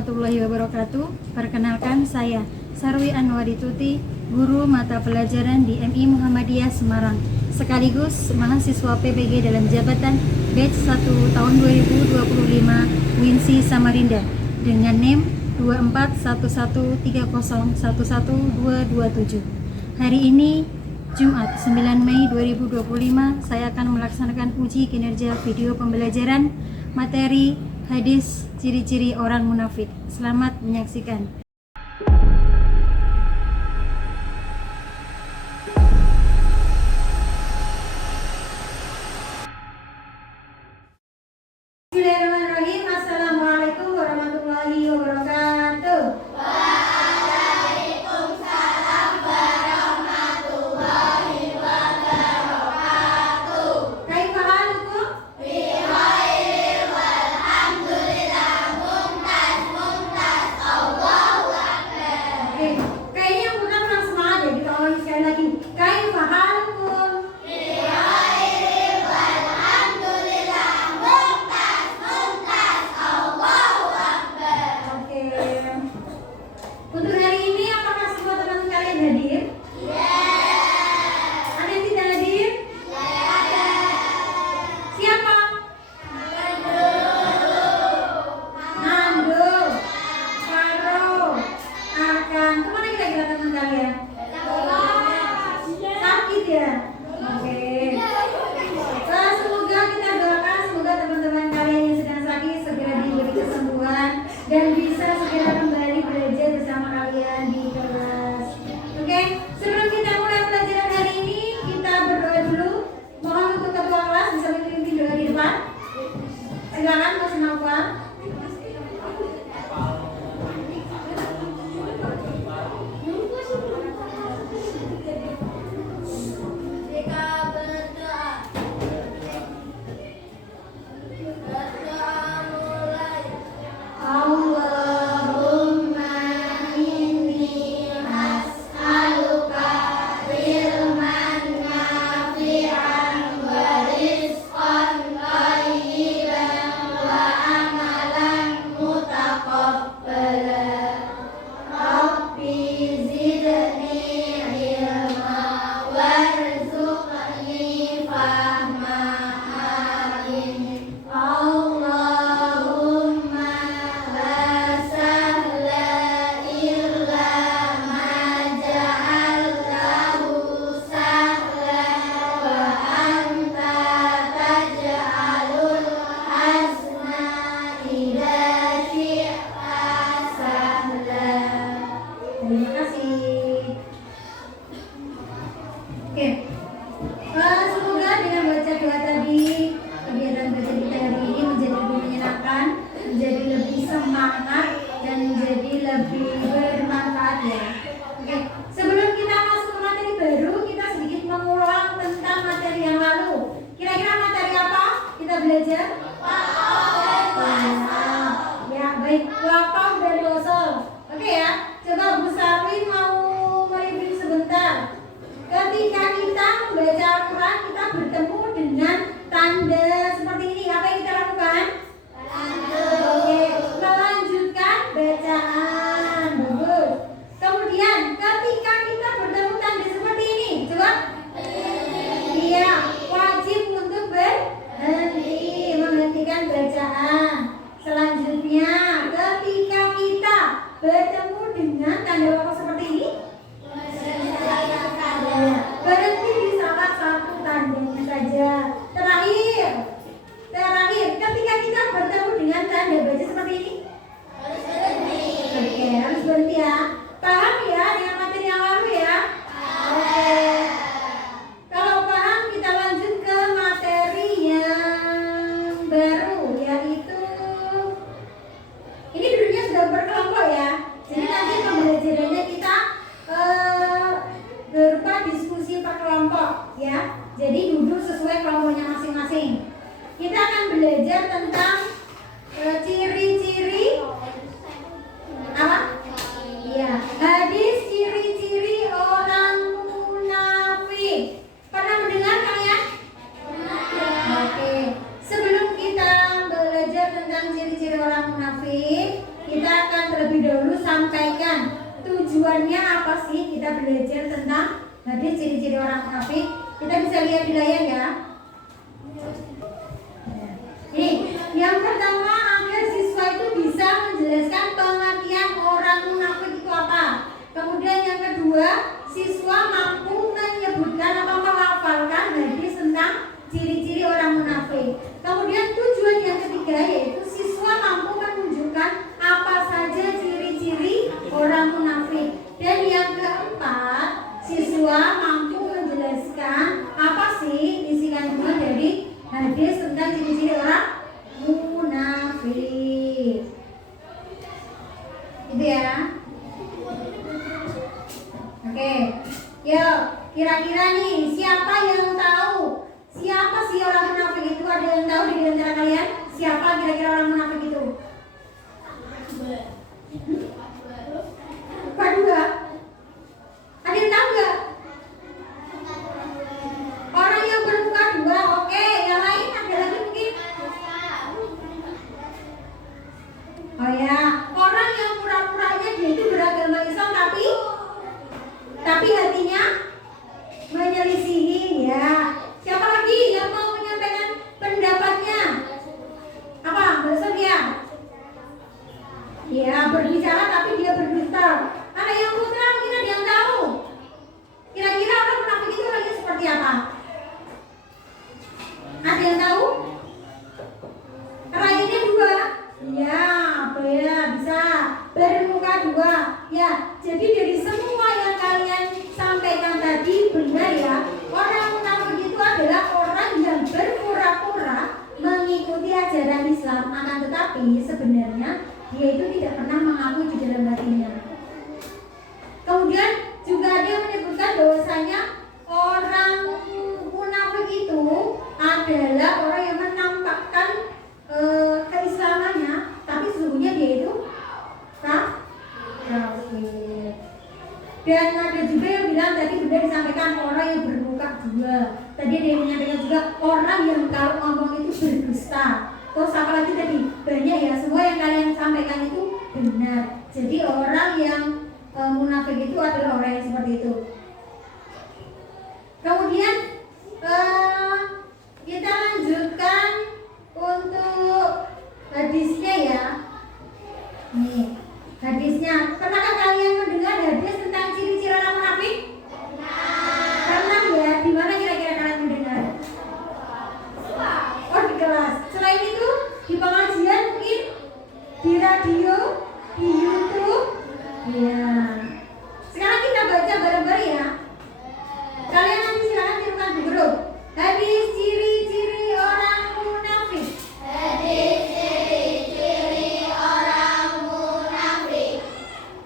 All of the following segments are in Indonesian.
warahmatullahi wabarakatuh. Perkenalkan, saya Sarwi Anwari Tuti, guru mata pelajaran di MI Muhammadiyah Semarang, sekaligus mahasiswa PPG dalam jabatan batch 1 tahun 2025 Winsi Samarinda dengan NIM 241130111227. Hari ini Jumat 9 Mei 2025 saya akan melaksanakan uji kinerja video pembelajaran materi hadis ciri-ciri orang munafik. Selamat menyaksikan. Bismillahirrahmanirrahim. Assalamualaikum warahmatullahi wabarakatuh. Waalaikumsalam warahmatullahi wabarakatuh. Kaifa halukum? Bi khair walhamdulillah. Mumtaz Allahu akbar. Oke, kayaknya kurang semangat ya, kita ulangi sekali lagi. Kaifa halukum? Bi khair walhamdulillah. Mumtaz Allahu akbar. Oke. Untuk hari ini apakah semua teman kalian hadir? Ada yang tidak hadir? Siapa? Nando, Faro, Akan. Kemana kira-kira teman kalian? Sakit ya? Oke. Semoga kita doakan semoga teman-teman kalian yang sedang sakit segera diberi kesembuhan dan bisa segera kembali belajar bersama kalian di kelas. Oke, sebelum kita mulai pelajaran hari ini, kita berdoa dulu. Mohon untuk ketua kelas bisa memimpin doa di depan. Silakan Mas Naufal. Kita berdoa. Berdoa mulai. Allahumma inni as'aluka ilman nafi'an wa rizqan thayyiban wa amalan mutaqabbalan. Rabbi zidni ilma warzuqni fahma amin. Allahumma la sahla illa ma ja'altahu sahla wa anta taj'alul hazna idza syi'ta sahla. Terima kasih. Oke. Semoga dengan baca doa tadi kegiatan belajar kita hari ini menjadi lebih menyenangkan, menjadi lebih semangat dan menjadi lebih bermanfaat ya. Oke. Sebelum kita masuk ke materi baru, kita sedikit mengulang tentang materi yang lalu. Kira-kira materi apa kita belajar? Ya, baik. Wakaf dan wasol. Oke ya. Coba Bu Sarwin mau mereview sebentar. Ketika kita tujuannya apa sih kita belajar tentang hadis ciri-ciri orang munafik? Kita bisa lihat di layar ya. Nih, yang pertama agar siswa itu bisa menjelaskan pengertian orang munafik itu apa. Kemudian yang kedua, siswa mampu menyebutkan atau melafalkan hadis tentang ciri-ciri orang munafik. Kemudian tujuan yang ketiga yaitu siswa mampu menunjukkan apa saja ciri-ciri orang munafik. Dan yang keempat, siswa mampu menjelaskan apa sih isi kandungan dari hadis tentang ciri-ciri orang munafik. Itu ya. Oke. Yuk, kira-kira nih siapa yang tahu siapa sih orang munafik itu? Ada yang tahu di antara kalian? Siapa kira-kira orang munafik itu? Kedua. Ada yang tahu nggak? Orang yang bermuka dua. Oke, yang lain ada lagi mungkin? Oh ya, orang yang pura-puranya dia itu beragama Islam tapi hatinya menyelisihi ya. Siapa lagi yang mau menyampaikan pendapatnya? Apa? Mbak Sofia? Ya, berbicara tapi dia berdusta. Ada yang putra mungkin ada yang tahu. Kira-kira orang munafik itu lagi seperti apa? Ada yang tahu? Lainnya dua. Ya, apa ya? Bisa bermuka dua. Ya, jadi dari semua yang kalian sampaikan tadi benar ya. Orang munafik itu adalah orang yang berpura-pura mengikuti ajaran Islam, akan tetapi sebenarnya dia itu tidak pernah mengakui di dalam hatinya. Kemudian juga ada yang menyebutkan bahwasanya orang munafik itu adalah orang yang menampakkan keislamannya, tapi sesungguhnya dia itu kafir. Dan ada juga yang bilang tadi benar disampaikan orang yang bermuka dua. Tadi ada yang menyampaikan juga orang yang kalau ngomong itu berdusta. Terus apa lagi tadi? Banyak ya, semua yang kalian sampaikan itu benar. Jadi orang yang munafik itu adalah orang yang seperti itu. Kemudian kita lanjutkan untuk hadisnya ya. Nih, hadisnya. Pernahkah kalian mendengar hadis tentang ciri-ciri orang munafik? Pernah ya? Di mana kira-kira kalian mendengar? Oh, di kelas. Selain itu, di pengajian mungkin, di radio, di YouTube. Ya. Sekarang kita baca bareng-bareng ya. Kalian nanti silakan tirukan di grup. Hadis ciri-ciri orang munafik. Hadis ciri-ciri orang munafik.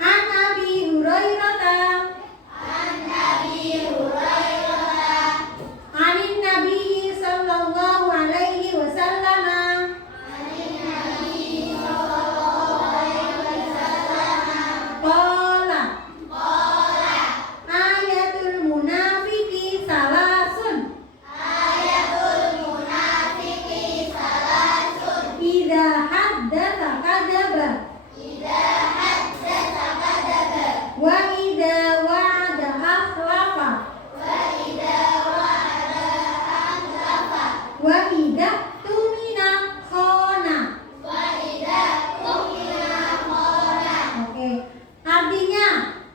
An Abi Hurairah. Anin Nabi sallallahu alaihi wasallam. Qala. Ayatul munafiki salasun. Idza haddatsa kadzaba. Wa idza wa'ada akhlafa. Wa idza tumina khana. Oke. Artinya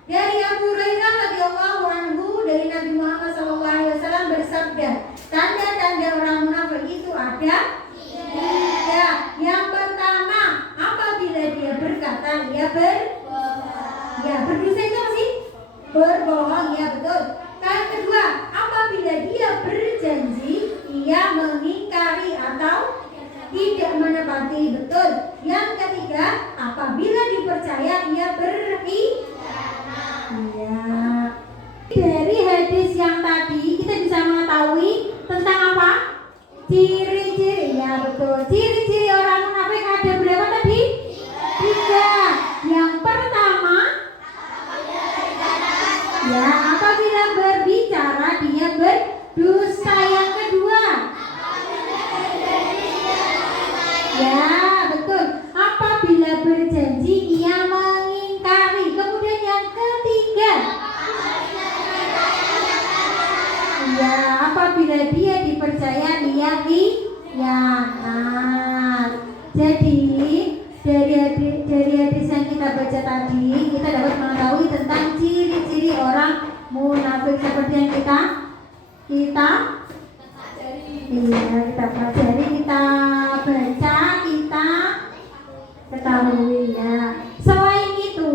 dari Abu Hurairah radhiyallahu anhu dari Nabi Muhammad SAW bersabda, tanda-tanda orang munafik itu ada tiga. Yang pertama, apabila dia berkata dia berdusta itu apa sih? Berbohong, ya betul. Yang kedua, apabila dia berjanji ia mengingkari atau tidak menepati, betul. Yang ketiga, apabila dipercaya ia berkhianat. Dari hadis yang tadi kita bisa mengetahui tentang apa? Ciri-ciri, ya betul. Ciri-ciri orang munafik ada berapa tadi? Tiga. Yang pertama, ya apabila berbicara dia berdusta. Yang kedua, ya betul. Apabila berjanji ia mengingkari. Kemudian yang ketiga, apabila dia dipercaya dia khianat. Jadi dari hadis yang kita baca tadi, kita dapat mengetahui tentang ciri-ciri orang munafik seperti yang kita pelajari, kita baca, kita ketahui ya. Selain itu,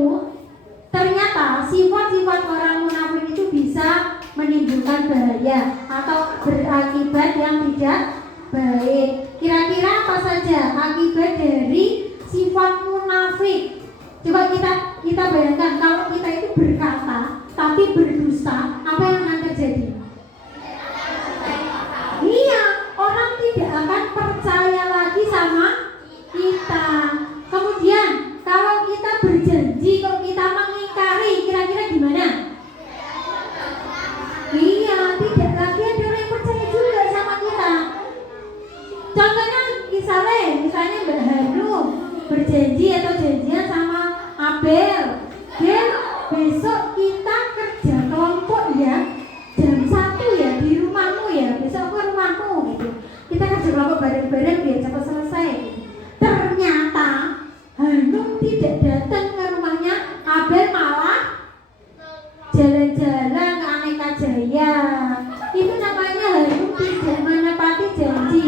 ternyata sifat-sifat orang munafik itu bisa menimbulkan bahaya atau berakibat yang tidak baik. Kira-kira apa saja akibat dari sifat munafik? Coba kita bayangkan kalau kita itu berkata tapi berdusta, apa yang akan terjadi? Iya, orang tidak akan percaya lagi sama kita. Kemudian kalau kita berjanji, kalau kita mengingkari, kira-kira gimana? Iya, tidak lagi ada orang yang percaya juga sama kita. Contohnya misalnya Mbak Hanum berjanji atau janjian sama Abel, Bel, besok kita kerja kelompok ya, jam 1 ya di rumahmu ya, besok ke rumahmu gitu. Kita kerja kelompok bareng-bareng biar cepat selesai. Ternyata Hanum tidak datang ke rumahnya, Abel malah jalan-jalan ke Aneka Jaya. Itu namanya Hanum tidak menepati janji.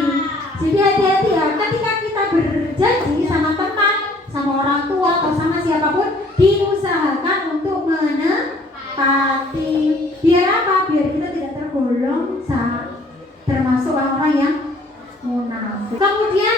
Jadi hati-hati ya, ketika kita berjanji sama teman, sama orang tua atau sama siapapun, diusahakan untuk menepati. Biar apa? Biar kita tidak tergolong termasuk orang-orang yang munafik. Kemudian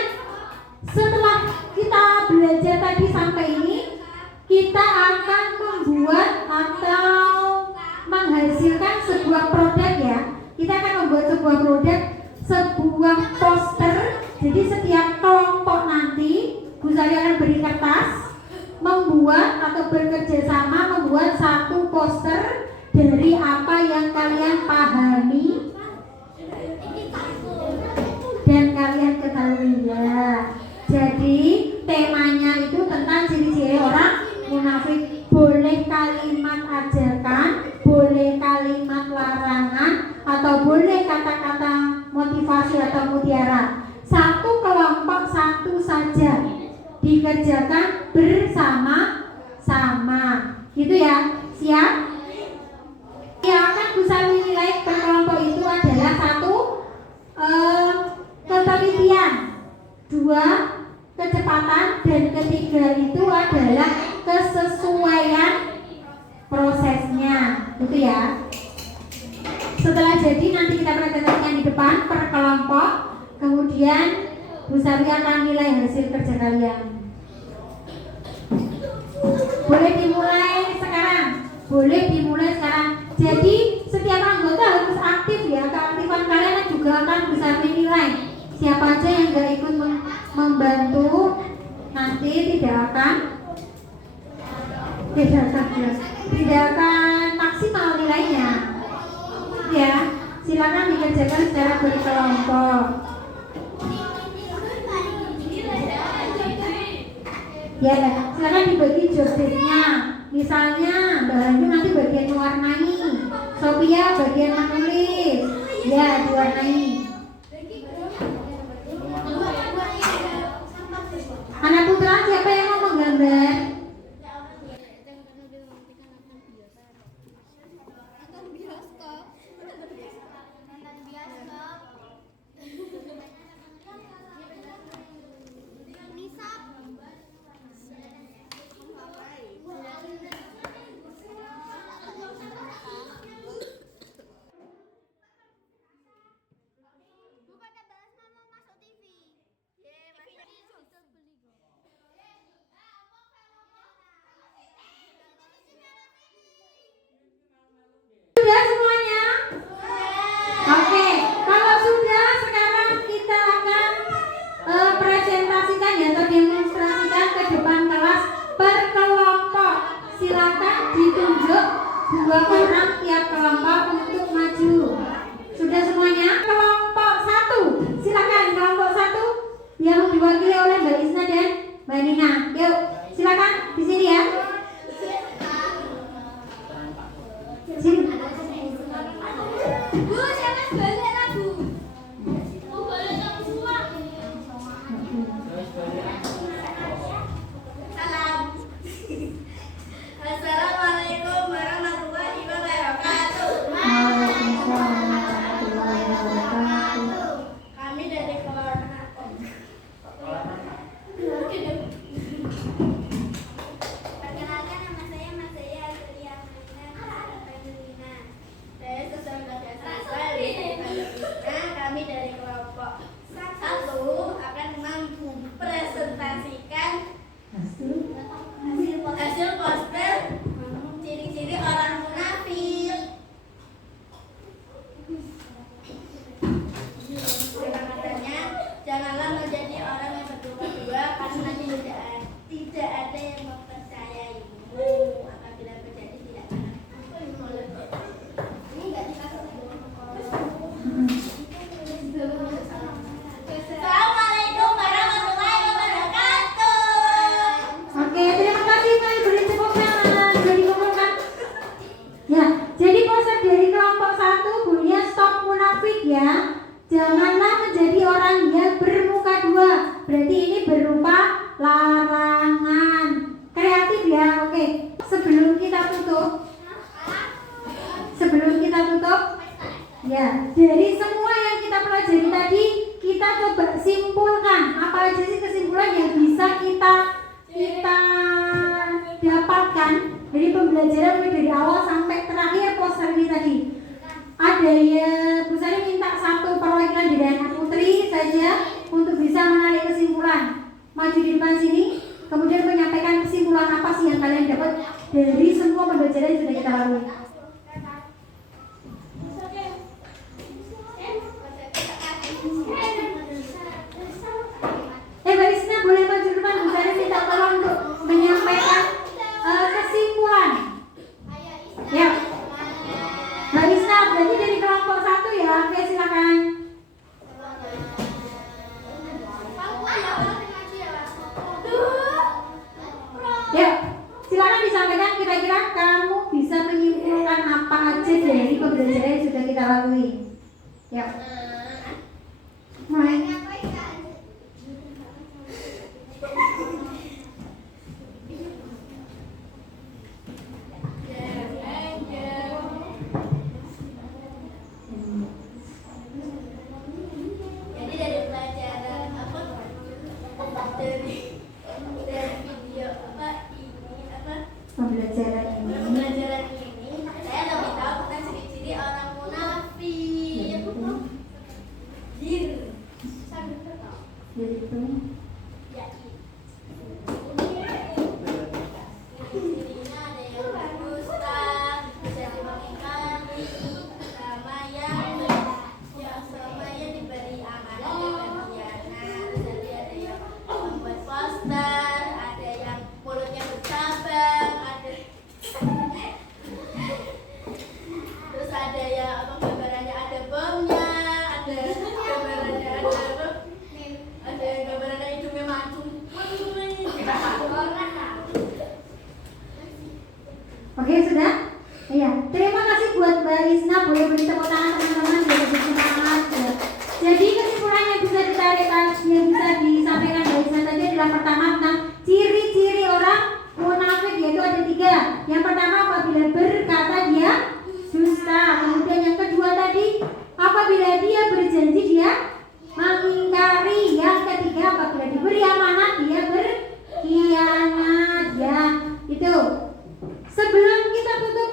setelah kita belajar tadi sampai ini, kita akan membuat atau menghasilkan sebuah produk ya. Kita akan membuat sebuah produk, sebuah poster. Jadi setiap kelompok nanti Bu Sari akan beri kertas, membuat atau bekerja sama membuat satu poster dari apa yang kalian pahami dan kalian ketahui ya. Jadi temanya itu tentang ciri-ciri orang munafik. Boleh kalimat ajakan, boleh kalimat larangan, atau boleh kata-kata motivasi atau mutiara. Satu kelompok satu saja, dikerjakan bersama-sama. Gitu ya, siap? Yang akan bisa menilai per kelompok itu adalah satu, ketelitian, dua, kecepatan, dan ketiga itu adalah kesesuaian prosesnya. Gitu ya. Setelah jadi nanti kita praktekkan di depan per kelompok. Kemudian Bu Sari akan nilai hasil kerja kalian. Boleh dimulai sekarang. Jadi setiap anggota harus aktif ya. Keaktifan kalian juga akan bisa menilai. Siapa aja yang gak ikut membantu nanti tidak akan maksimal nilainya. Ya, silakan dikerjakan secara berkelompok. Ya, silakan dibagi job desk-nya. Misalnya Mbak Handu nanti bagian mewarnai, Sophia bagian menulis. Ya, diwarnai. Anak putra siapa yang mau menggambar? Sudah semuanya? Oke, kalau sudah sekarang kita akan presentasikan ya atau demonstrasikan ke depan kelas per kelompok. Silakan ditunjuk 2 orang tiap kelompok untuk maju. Sudah semuanya? Kelompok 1, silakan kelompok 1 yang diwakili oleh Mbak Isna dan Mbak Nina. Yuk, silakan di sini ya. Sini. Bu, jangan balik lah, Bu. ya. Janganlah menjadi orang yang bermuka dua. Berarti ini berupa larangan. Kreatif ya, oke. Sebelum kita tutup, ya, dari semua yang kita pelajari tadi, kita coba simpulkan apa aja sih kesimpulan yang bisa kita dapatkan dari pembelajaran mulai dari awal sampai terakhir poster ini tadi. Ada ya, Bu Sari minta satu perwakilan dari anak putri saja untuk bisa menarik kesimpulan. Maju di depan sini, kemudian menyampaikan kesimpulan apa sih yang kalian dapat dari semua pembelajaran yang sudah kita lalui. Mbak Isna boleh maju depan. Bu Sari minta tolong untuk menyampaikan kesimpulan. Ya, Mbak Isna berarti dari kelompok 1 ya. Oke, silakan. Ya, silakan disampaikan kira-kira kamu bisa menyimpulkan apa aja dari pembelajaran yang sudah kita lalui. Ya. Mulai. Jadi dari pelajaran apa dari video Pembelajaran ini saya lebih tahu tentang ciri-ciri orang munafik. Yaitu cirinya ada yang berdusta, jadi mengingkari, sama yang diberi amanah dengan khianat. Jadi ada yang membuat poster, ada yang mulutnya bercabang, terus ada yang gambarannya ada bomnya, ada gambarannya ada yang gambarannya hidungnya mancung. oke, sudah? Iya. Terima kasih buat Mbak Isna. Boleh beri tepuk tangan teman-teman biar lebih semangat. Ya. Jadi kesimpulan yang bisa ditarik, yang bisa disampaikan Mbak Isna tadi adalah pertama tentang ciri-ciri orang munafik, yaitu ada 3. Yang pertama apabila berkata dia dusta. Kemudian yang kedua tadi apabila dia berjanji dia mengingkari. Yang ketiga apabila diberi amanat dia berkhianat. Ya, itu. Sebelum kita tutup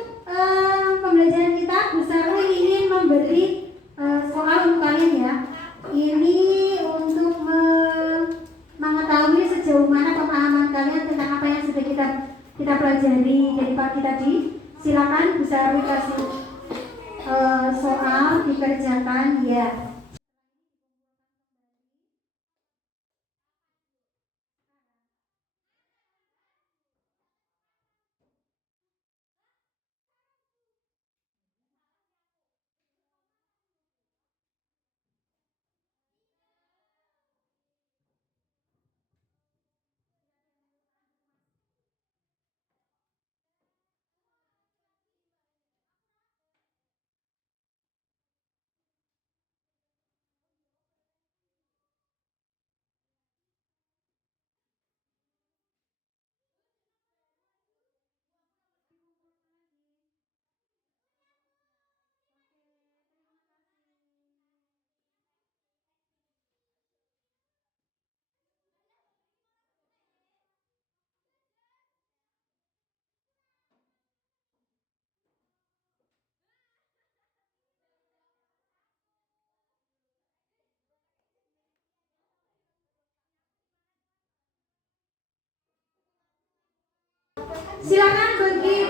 pembelajaran kita, Bu Sarwi ingin memberi soal untuk kalian ya. Ini untuk mengetahui sejauh mana pemahaman kalian tentang apa yang sudah kita pelajari dari pagi tadi. Silakan Bu Sarwi kasih soal dikerjakan ya. Silakan bagi